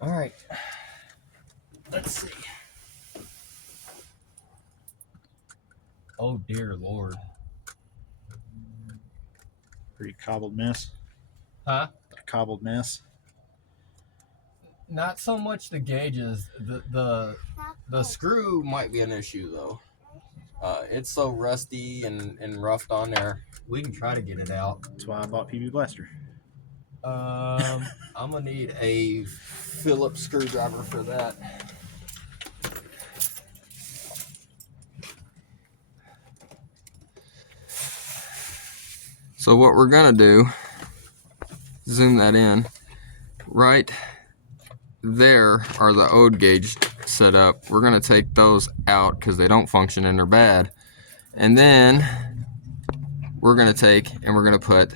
All right. Let's see. Oh dear Lord. Pretty cobbled mess. Huh? A cobbled mess. Not so much the gauges. The screw might be an issue though. It's so rusty and roughed on there. We can try to get it out. That's why I bought PB Blaster. I'm gonna need a Phillips screwdriver for that. So what we're gonna do, zoom that in, right there are the ode gauge set up. We're gonna take those out because they don't function and they're bad. And then we're gonna take and we're gonna put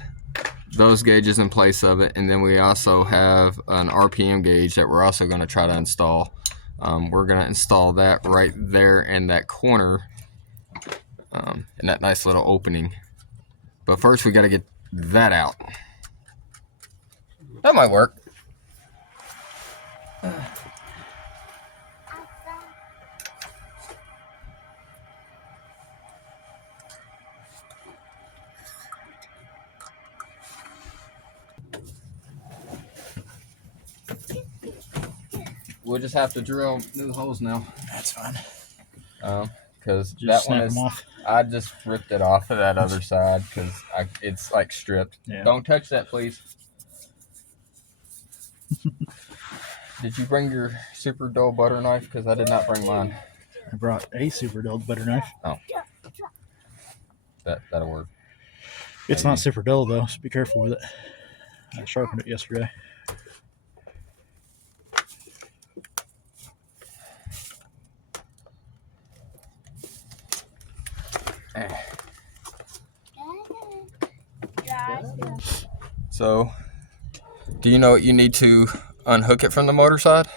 those gauges in place of it. And then we also have an RPM gauge that we're also gonna try to install. We're gonna install that right there in that corner, in that nice little opening. But first we gotta get that out. That might work. We'll just have to drill new holes now. That's fine. Because that one is, off. I just ripped it off of that other side because it's like stripped. Yeah. Don't touch that, please. Did you bring your super dull butter knife? Because I did not bring mine. I brought a super dull butter knife. Oh, that'll work. It's not super dull though, so be careful with it. I sharpened it yesterday. So, do you know what you need to unhook it from the motor side?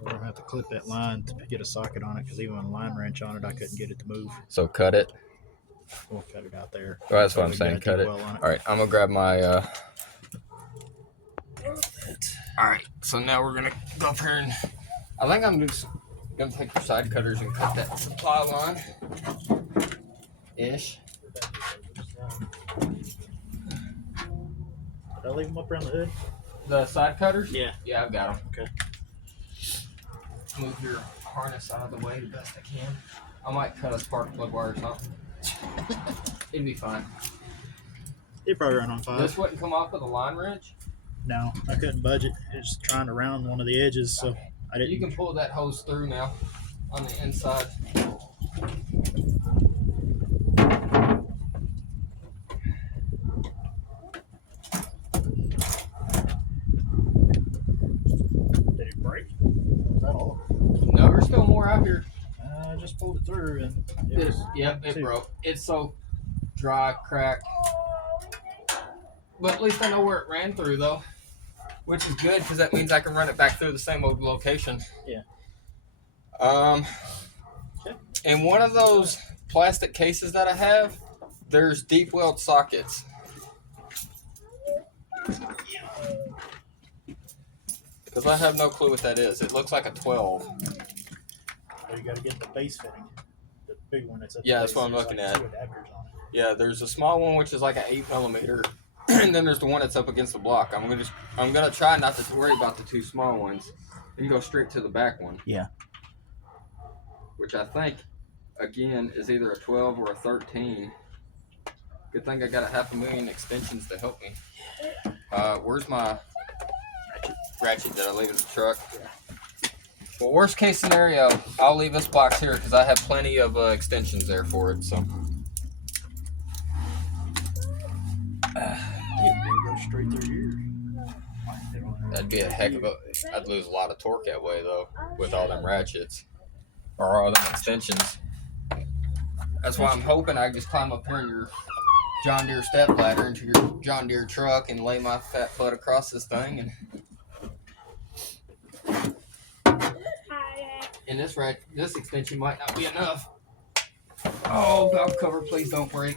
We're gonna have to clip that line to get a socket on it because even with a line wrench on it, I couldn't get it to move. So cut it. We'll cut it out there. Well, that's what I'm saying. Cut it. All right, I'm gonna grab my. All right, so now we're gonna go up here and I think I'm just gonna take the side cutters and cut that supply line. Ish. Did I leave them up around the hood? The side cutters? Yeah. Yeah, I've got them. Okay. Move your harness out of the way the best I can. I might cut a spark plug wire or something. It'd be fine. It probably ran on 5. This wouldn't come off with a line wrench? No, I couldn't budge it. It was trying to round one of the edges, so I didn't. You can pull that hose through now on the inside. Did it break? Was that all of it? No, there's still more out here. I just pulled it through and it Broke. It's so dry, cracked. But at least I know where it ran through though, which is good because that means I can run it back through the same old location. Yeah. In one of those plastic cases that I have, there's deep weld sockets. Because I have no clue what that is. It looks like a 12. So you got to get the base fitting, the big one that's at the Yeah, base. that's what I'm looking at. 2 adapters on it. Yeah, there's a small one which is like an 8mm, and then there's the one that's up against the block. I'm gonna try not to worry about the 2 small ones and go straight to the back one. Yeah. Which I think, again, is either a 12 or a 13. Good thing I got 500,000 extensions to help me. Where's my ratchet? Did I leave it in the truck? Yeah. Well, worst case scenario, I'll leave this box here because I have plenty of extensions there for it. So. Go straight through here. That'd be a heck of a. I'd lose a lot of torque that way though, with all them ratchets or all them extensions. That's why I'm hoping I just climb up here in your John Deere step ladder into your John Deere truck and lay my fat butt across this thing and this extension might not be enough. Oh, valve cover, please don't break.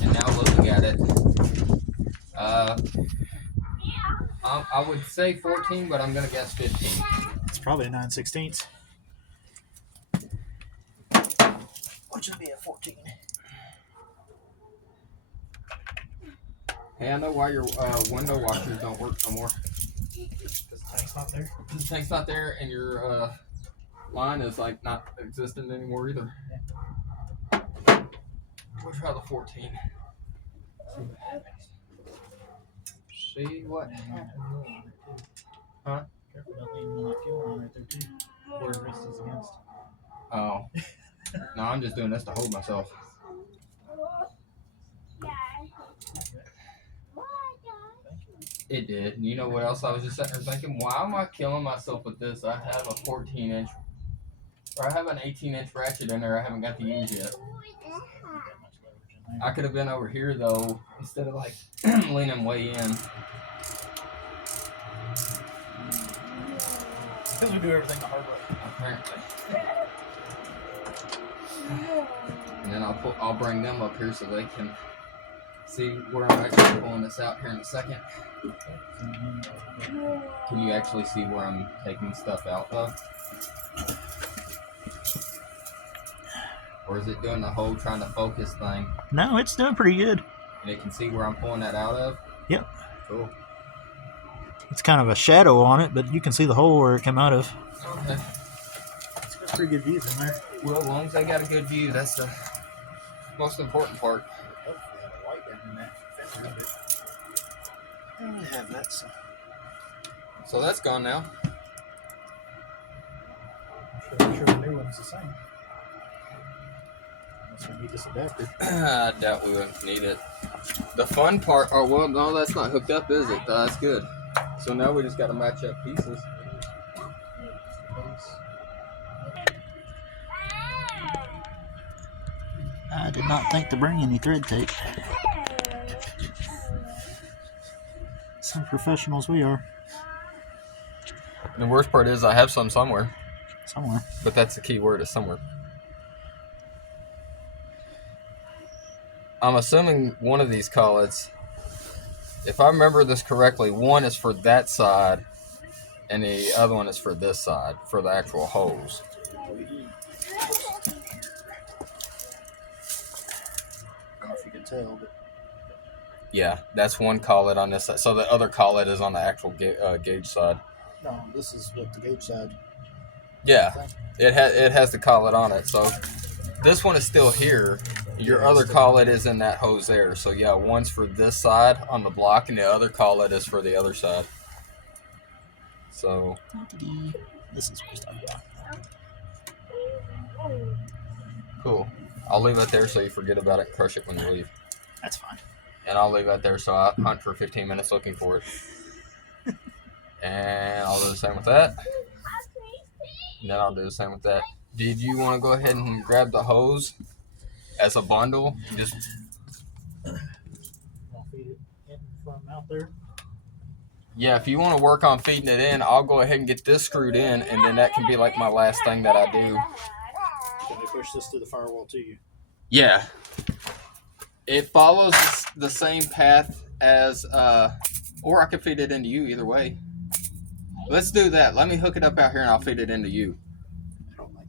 And now looking at it, I would say 14, but I'm gonna guess 15. It's probably a 9/16. Which would be a 14. Hey, I know why your window washers don't work no more. Because the tank's not there. The tank's not there, and your line is like not existent anymore either. We'll try the 14. See what happens. Huh? Careful about leaving the fuel on right there too. Where the rest is against. Oh. No, I'm just doing this to hold myself. It did. You know what else I was just sitting there thinking? Why am I killing myself with this? I have a 14-inch, or I have an 18-inch ratchet in there I haven't got to use yet. I could have been over here though, instead of like leaning way in. Because we do everything the hard way. Apparently. And then I'll bring them up here so they can see where I'm actually pulling this out here in a second. Can you actually see where I'm taking stuff out though? Or is it doing the whole trying to focus thing? No, it's doing pretty good. And it can see where I'm pulling that out of? Yep. Cool. It's kind of a shadow on it, but you can see the hole where it came out of. Okay. It's got pretty good views in there. Well, as long as they got a good view, that's the most important part. Hopefully they have a light down in that fender, but I don't really have that, So that's gone now. I'm sure the new one's the same. Unless we need this adapter. I doubt we wouldn't need it. The fun part, oh well, no, that's not hooked up, is it? That's good. So now we just got to match up pieces. I did not think to bring any thread tape. Some professionals we are. The worst part is I have some somewhere. Somewhere. But that's the key word, is somewhere. I'm assuming one of these collets, if I remember this correctly, one is for that side and the other one is for this side, for the actual hose. I don't know if you can tell, but Yeah, that's one collet on this side. So the other collet is on the actual gauge side. no, this is what the gauge side. Yeah, it has the collet on it. So this one is still here. Your other collet is in that hose there. So yeah, one's for this side on the block and the other collet is for the other side. So This is what he's talking about. cool. I'll leave it there so you forget about it and crush it when you leave. That's fine. And I'll leave it there so I hunt for 15 minutes looking for it. And I'll do the same with that. And then I'll do the same with that. Did you want to go ahead and grab the hose as a bundle? Just I'll feed it in from out there. yeah, if you want to work on feeding it in, I'll go ahead and get this screwed in, and then that can be like my last thing that I do. Can we push this through the firewall to you? Yeah. It follows the same path as, or I could feed it into you either way. Let's do that. Let me hook it up out here and I'll feed it into you. I don't like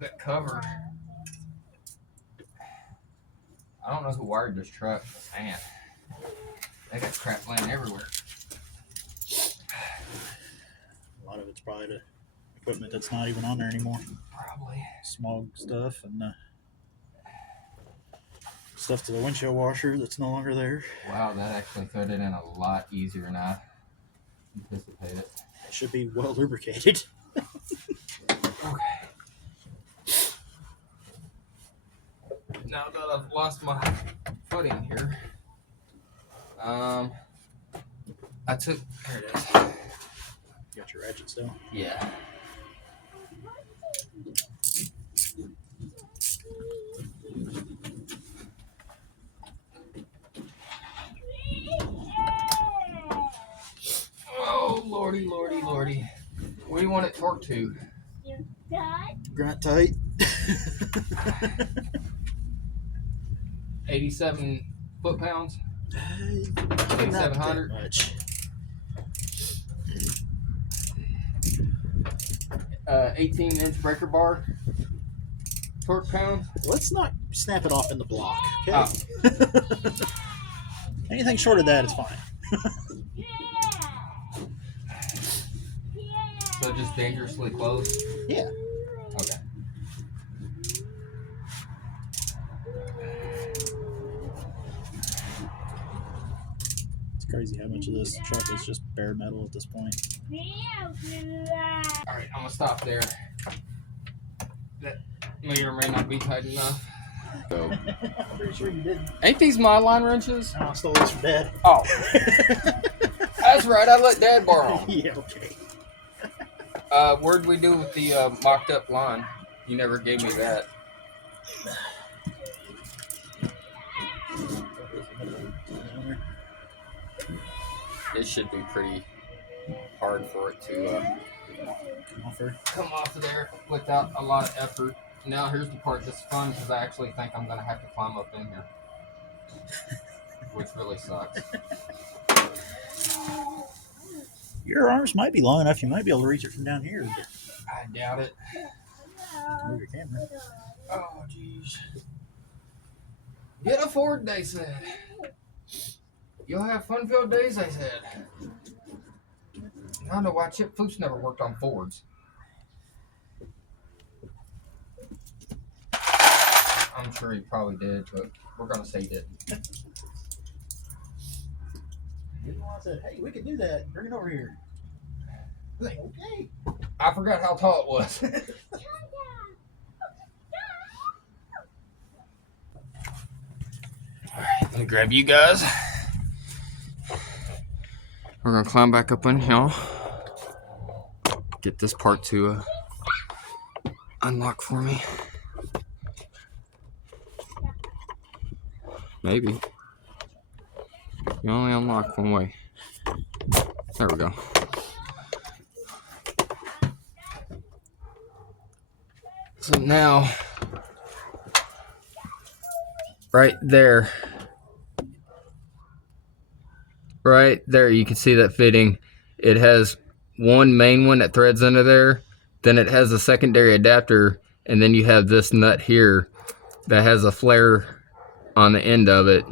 That cover. I don't know who wired this truck, but man, they got crap laying everywhere. a lot of it's probably the equipment that's not even on there anymore. Probably. Smog stuff and stuff to the windshield washer that's no longer there. Wow, that actually fit it in a lot easier than I anticipated. It should be well lubricated. Okay. Now that I've lost my footing here, I took, there it is. You got your ratchet still? Yeah. Oh, lordy, lordy, lordy. What do you want it torqued to? Grunt tight. 87 foot-pounds? Not 8700? that much. 18-inch breaker bar, torque pound. Let's not snap it off in the block, okay? Oh. Anything short of that is fine. So just dangerously close? Yeah. Okay. It's crazy how much of this truck is just bare metal at this point. Alright, I'm gonna stop there. That may or may not be tight enough. So. I'm pretty sure you didn't. Ain't these my line wrenches? No, I stole this from Dad. Oh. That's right, I let Dad borrow them. Yeah, okay. What'd we do with the mocked up line? You never gave me that. It should be pretty hard for it to come off of there without a lot of effort. Now here's the part that's fun because I actually think I'm going to have to climb up in here. Which really sucks. Your arms might be long enough. You might be able to reach it from down here. I doubt it. Move your camera. Oh, jeez. Get a Ford, they said. You'll have fun-filled days, they said. I don't know why Chip Fuchs never worked on Fords. I'm sure he probably did, but we're going to say he didn't. You're the one that said, hey, we can do that. Bring it over here. Like, okay. I forgot how tall it was. Alright, let me grab you guys. We're going to climb back up in here. Get this part to unlock for me. Maybe. You only unlock one way. There we go. So now, right there, you can see that fitting. It has one main one that threads under there, then it has a secondary adapter, and then you have this nut here that has a flare on the end of it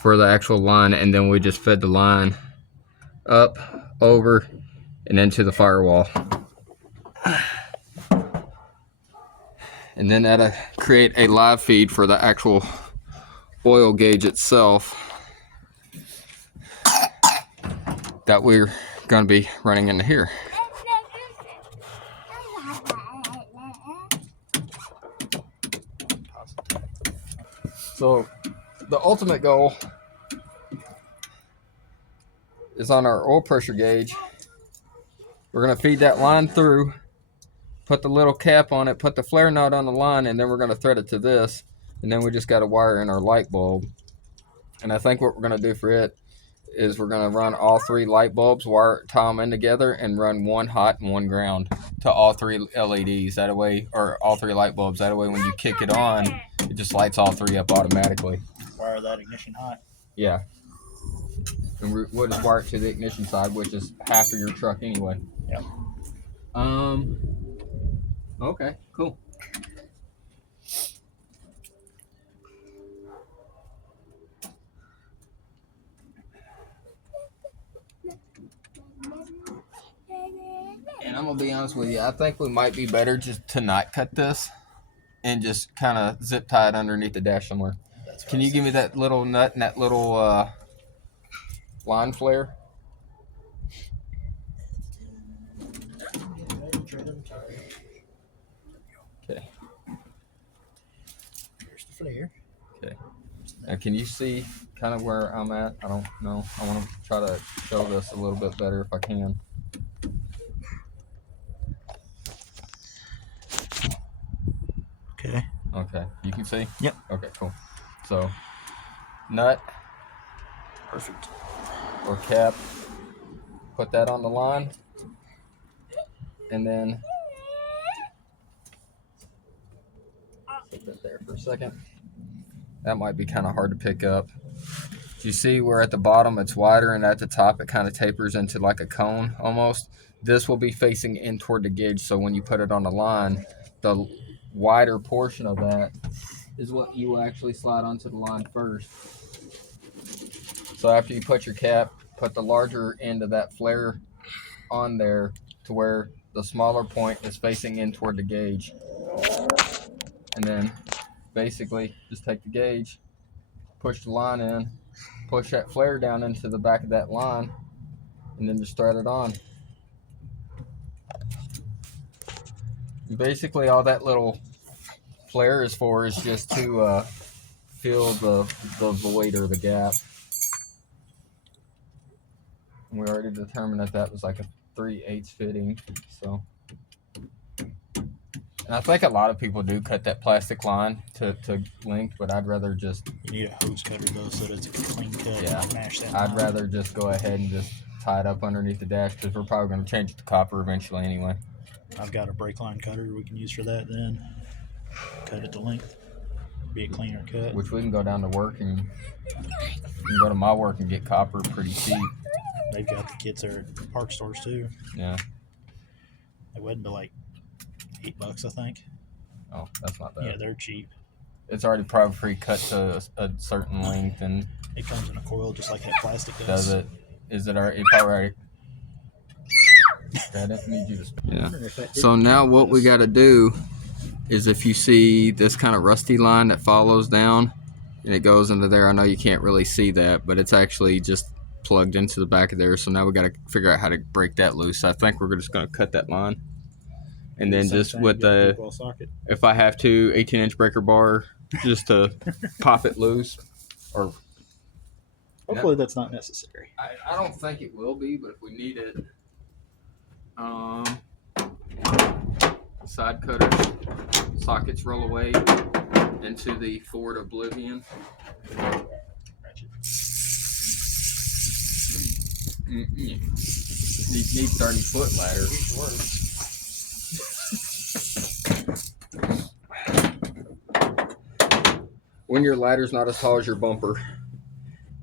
for the actual line, and then we just fed the line up, over, and into the firewall. And then that'll create a live feed for the actual oil gauge itself that we're going to be running into here. So the ultimate goal is on our oil pressure gauge. We're going to feed that line through, put the little cap on it, put the flare nut on the line, and then we're going to thread it to this, and then we just got to wire in our light bulb. And I think what we're going to do for it is we're going to run all 3 light bulbs, tie them in together, and run one hot and one ground to all 3 LEDs. That way, or all 3 light bulbs. That way, when you kick it on, it just lights all 3 up automatically. Wire that ignition hot. Yeah. And we'll just wire it to the ignition side, which is half of your truck anyway. Yep. Okay, cool. And I'm gonna be honest with you, I think we might be better just to not cut this and just kind of zip tie it underneath the dash somewhere. Can you give me that little nut and that little line flare? Okay. Here's the flare. Okay. Now can you see kind of where I'm at? I don't know. I want to try to show this a little bit better if I can. Okay. Okay. You can see? Yep. Okay, cool. So, nut. Perfect. Or cap. Put that on the line. And then put that there for a second. That might be kind of hard to pick up. Do you see where at the bottom it's wider and at the top it kind of tapers into like a cone almost? this will be facing in toward the gauge. So when you put it on the line, the wider portion of that is what you will actually slide onto the line first. So after you put your cap, put the larger end of that flare on there to where the smaller point is facing in toward the gauge. And then basically just take the gauge, push the line in, push that flare down into the back of that line, and then just thread it on. And basically all that little flare is for is just to fill the void or the gap. And we already determined that that was like a 3/8 fitting, so. And I think a lot of people do cut that plastic line to length, but I'd rather just... You need a hose cutter though, so that it's a clean cut. Yeah, Mash that I'd line. rather just go ahead and just tie it up underneath the dash, because we're probably going to change it to copper eventually anyway. I've got a brake line cutter we can use for that then. Cut it to length. Be a cleaner cut. Which we can go down to work and you can go to my work and get copper pretty cheap. They've got the kits there at park stores too. Yeah. They wouldn't be like $8, I think. Oh, that's not bad. Yeah, they're cheap. It's already probably pre-cut to a certain length, and it comes in a coil just like that plastic does. Does it? Is it already? It probably already. I didn't need you to. Yeah. So now what we got to do is, if you see this kind of rusty line that follows down and it goes into there, I know you can't really see that, but it's actually just plugged into the back of there. So now we got to figure out how to break that loose. I think we're just going to cut that line. And then just with the, if I have to, 18-inch breaker bar just to pop it loose. Or hopefully that's not necessary. I don't think it will be, but if we need it, side cutters, sockets roll away into the Ford Oblivion. Need 30-foot ladder. When your ladder's not as tall as your bumper.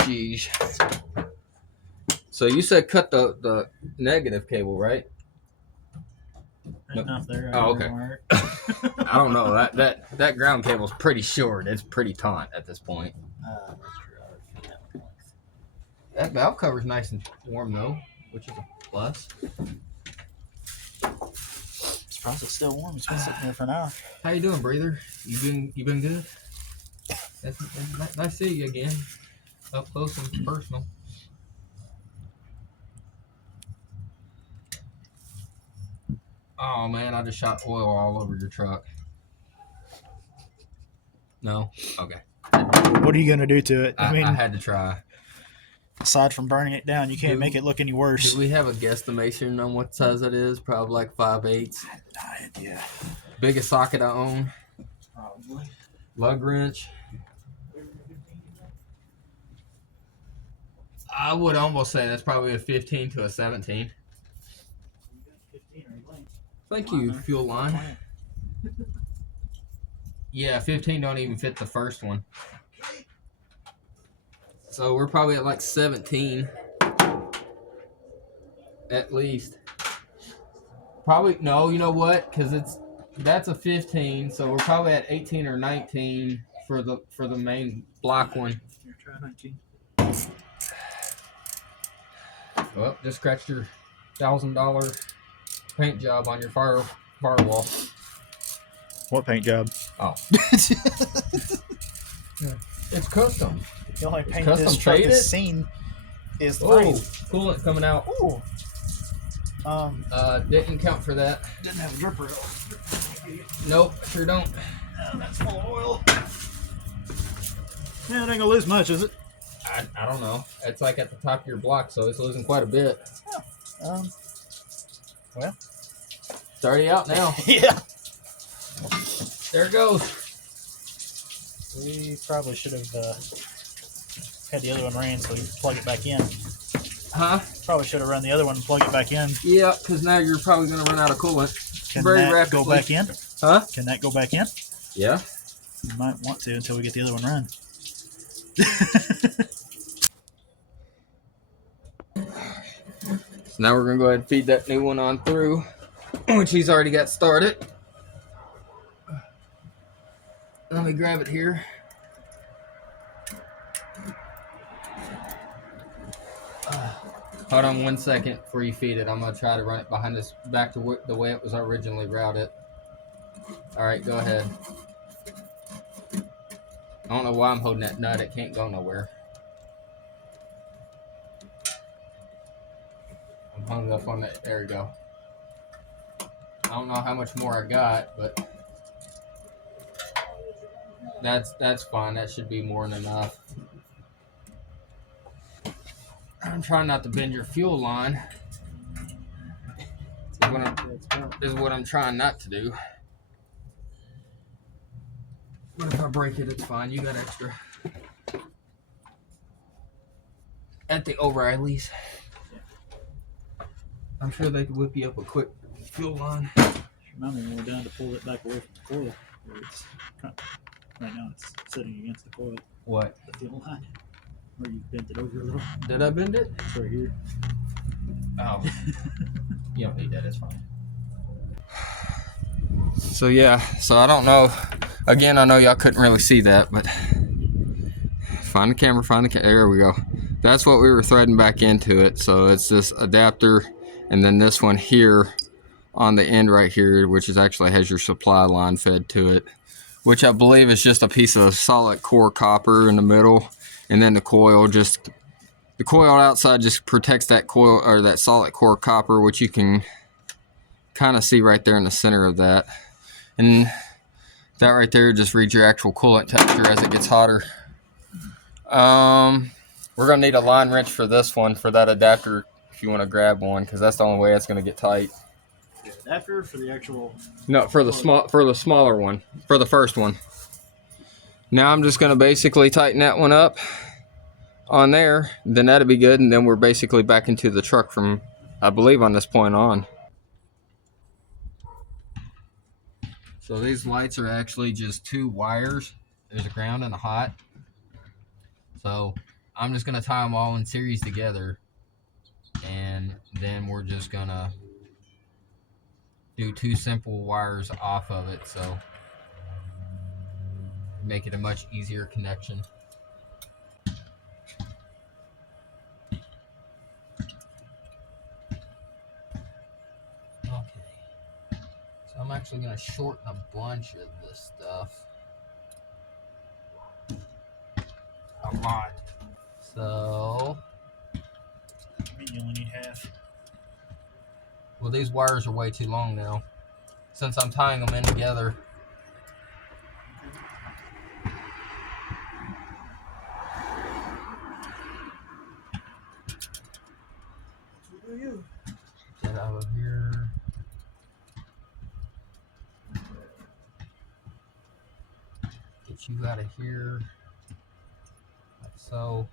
Geez. So you said cut the negative cable, right? There's enough there. Oh, okay. I don't know. That ground cable's pretty short. It's pretty taut at this point. That valve cover's nice and warm though, which is a plus. Surprised it's still warm. It's been sitting there for an hour. How you doing, breather? You been good? That's nice to see you again, up close and personal. Oh man, I just shot oil all over your truck. No? Okay. What are you gonna do to it? I mean, I had to try. Aside from burning it down, you can't make it look any worse. Do we have a guesstimation on what size it is? Probably like 5/8. I have no idea. Biggest socket I own. Probably. Lug wrench. I would almost say that's probably a 15 to a 17. Thank you, fuel line. Yeah, 15 don't even fit the first one. So we're probably at like 17. At least. Probably, no, you know what? Because that's a 15, so we're probably at 18 or 19 for the main block one. Here, try 19. Well, just scratched your $1,000 paint job on your firewall. What paint job? Oh. It's custom. The only paint custom this truck traded? has seen is the Oh, rain. coolant coming out. Ooh. Didn't count for that. Didn't have a drip rail. Nope, sure don't. No, that's full of oil. Yeah, it ain't gonna lose much, is it? I don't know. It's like at the top of your block, so it's losing quite a bit. Yeah. Well. It's already out now. Yeah. There it goes. We probably should have had the other one ran so we could plug it back in. Huh? Probably should have run the other one and plug it back in. Yeah, because now you're probably going to run out of coolant. Can very that rapidly. go back in? Huh? Can that go back in? Yeah. You might want to until we get the other one run. So now we're gonna go ahead and feed that new one on through, which he's already got started. Let me grab it here. Hold on 1 second before you feed it. I'm gonna try to run it behind this back to the way it was originally routed. All right, go ahead. I don't know why I'm holding that nut. It can't go nowhere. I'm hung up on that. There we go. I don't know how much more I got, but that's fine. That should be more than enough. I'm trying not to bend your fuel line. This is what I'm trying not to do. But if I break it, it's fine. You got extra. At the O'Reilly's. I'm sure they could whip you up a quick fuel line. Remind me when we're done to pull it back away from the coil. Where it's, right now it's sitting against the coil. What? The fuel line. Where you bent it over a little. Did I bend it? It's right here. Oh. You don't need that, it's fine. So yeah, so I don't know. Again, I know y'all couldn't really see that, but find the camera, there we go. That's what we were threading back into it. So it's this adapter, and then this one here on the end right here, which is actually has your supply line fed to it, which I believe is just a piece of solid core copper in the middle, and then the coil outside just protects that coil or that solid core copper, which you can kind of see right there in the center of that. And that right there just reads your actual coolant temperature as it gets hotter. We're gonna need a line wrench for this one, for that adapter, if you want to grab one, because that's the only way it's gonna get tight. The adapter for the actual? No, for the smaller one, for the first one. Now I'm just gonna basically tighten that one up on there, then that'll be good, and then we're basically back into the truck from, I believe, on this point on. So these lights are actually just 2 wires. There's a ground and a hot. So I'm just gonna tie them all in series together, and then we're just gonna do 2 simple wires off of it, so make it a much easier connection. Okay, so I'm actually gonna shorten a bunch of this stuff. A lot. So, I mean, you only need half. Well, these wires are way too long now, since I'm tying them in together. Get out of here. Get you out of here. Like so.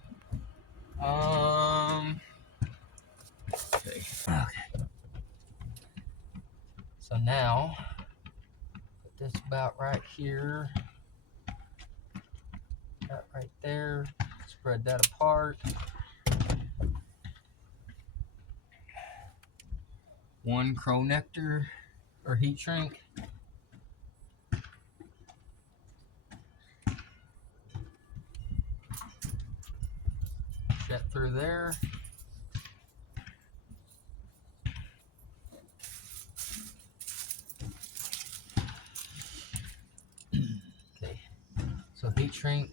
Okay. So now, put this about right here. That right there. Spread that apart. One connector or heat shrink. That through there. Okay, so heat shrink,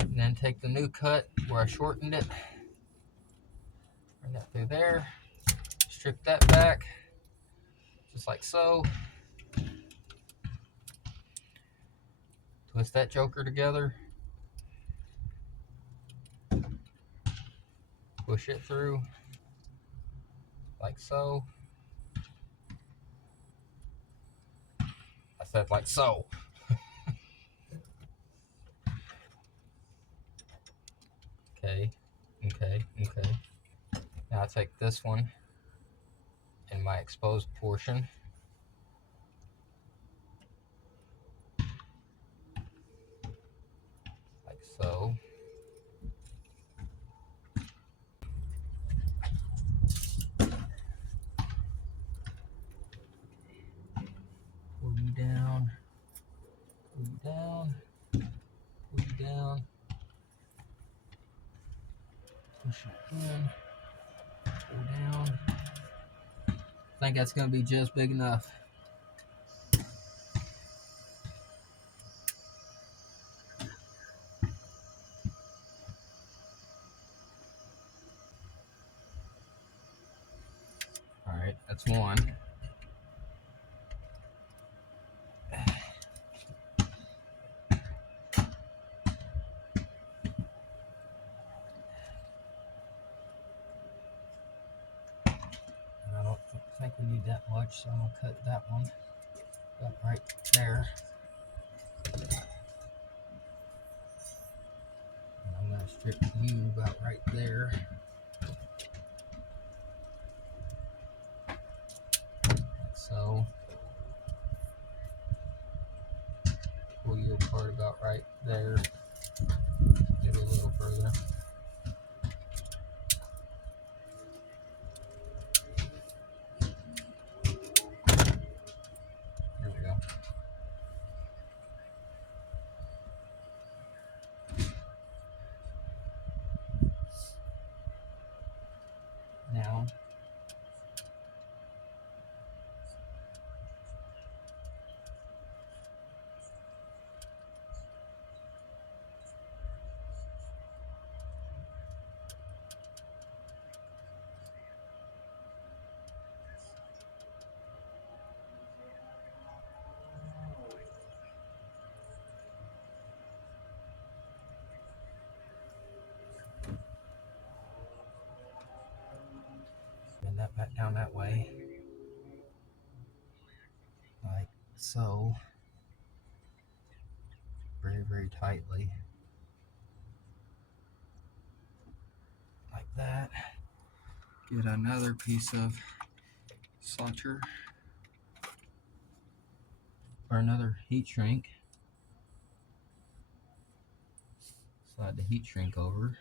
and then take the new cut where I shortened it, bring that through there, strip that back, just like so. Twist that joker together, push it through, like so. I said like so. Okay. Now I take this one in my exposed portion, like so. down. Push it in. Pull down. I think that's going to be just big enough. All right, that's one. I don't think we need that much, so I'm going to cut that one about right there. And I'm going to strip you about right there. Like so. Pull you apart about right there. Maybe a little further. There we go. Now, bend that back down that way. Like so. Very, very tightly. Like that. Get another piece of suture or another heat shrink. Slide the heat shrink over.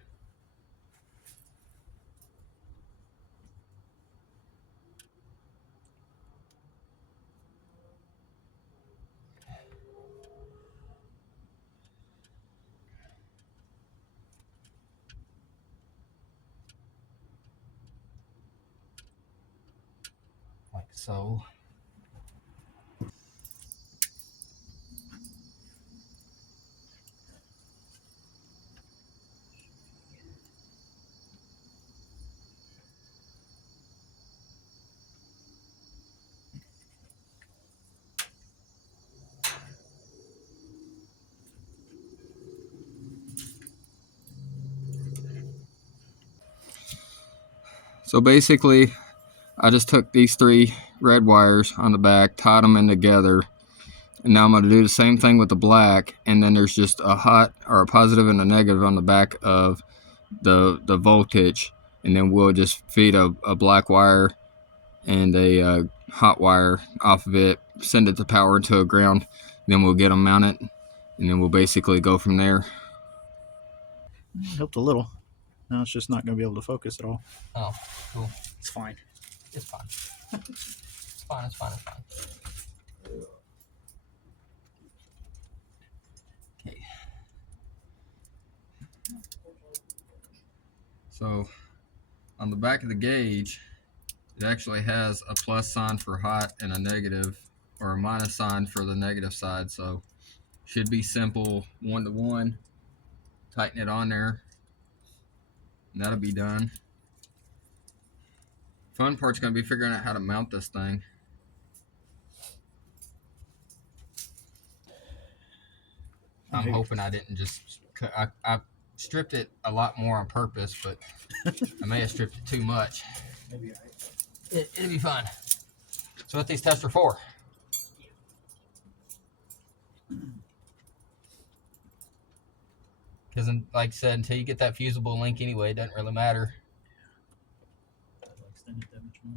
Like so. So basically, I just took these 3 red wires on the back, tied them in together, and now I'm going to do the same thing with the black, and then there's just a hot or a positive and a negative on the back of the voltage, and then we'll just feed a black wire and a hot wire off of it, send it to power into a ground, then we'll get them mounted, and then we'll basically go from there. Helped a little. Now it's just not going to be able to focus at all. Oh, cool. It's fine. It's fine. It's fine, it's fine, it's fine. Okay. So, on the back of the gauge, it actually has a plus sign for hot and a negative, or a minus sign for the negative side. So, should be simple 1-to-1. Tighten it on there, and that'll be done. Fun part's going to be figuring out how to mount this thing. I'm hoping I didn't just... I stripped it a lot more on purpose, but I may have stripped it too much. It'll be fun. So what these tests are for. Because, like I said, until you get that fusible link anyway, it doesn't really matter. Extend it that much more.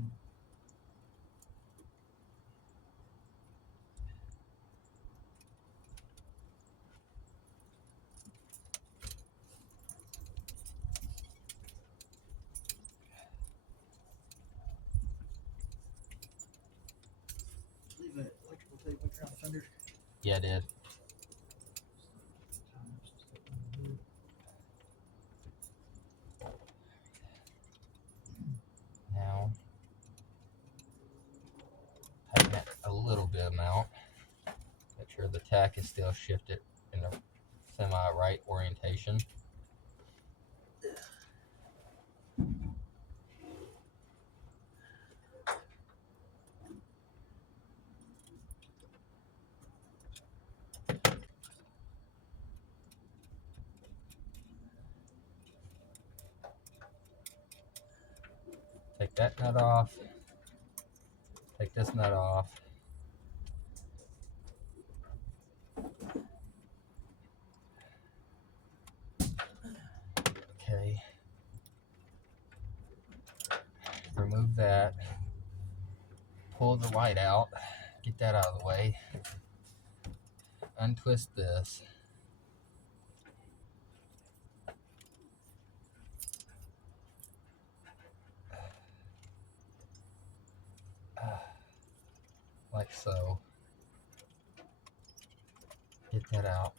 Leave that electrical tape up around the fender. Yeah, I did. mount. Make sure the tack is still shifted in the semi-right orientation. Take that nut off. Take this nut off. Okay. Remove that. Pull the light out. Get that out of the way. Untwist this. Like so. Get that out.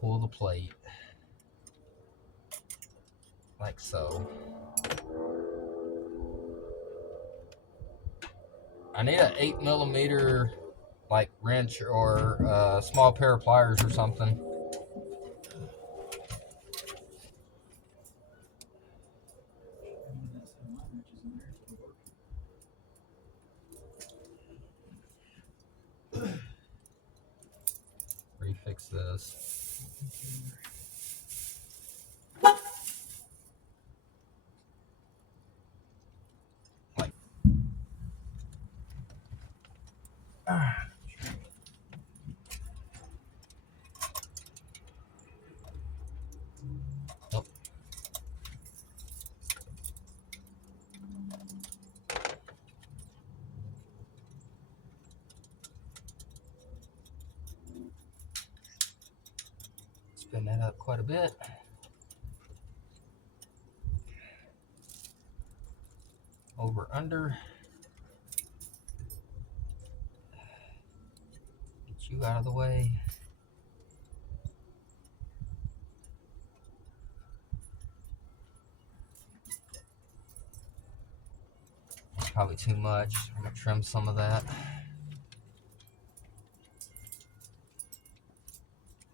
Pull the plate. Like so. I need an 8mm like wrench or a small pair of pliers or something. Refix this. Like. Oh. Spin that up quite a bit. Over, under. Get you out of the way. Probably too much. I'm gonna trim some of that.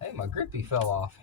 Hey, my grippy fell off.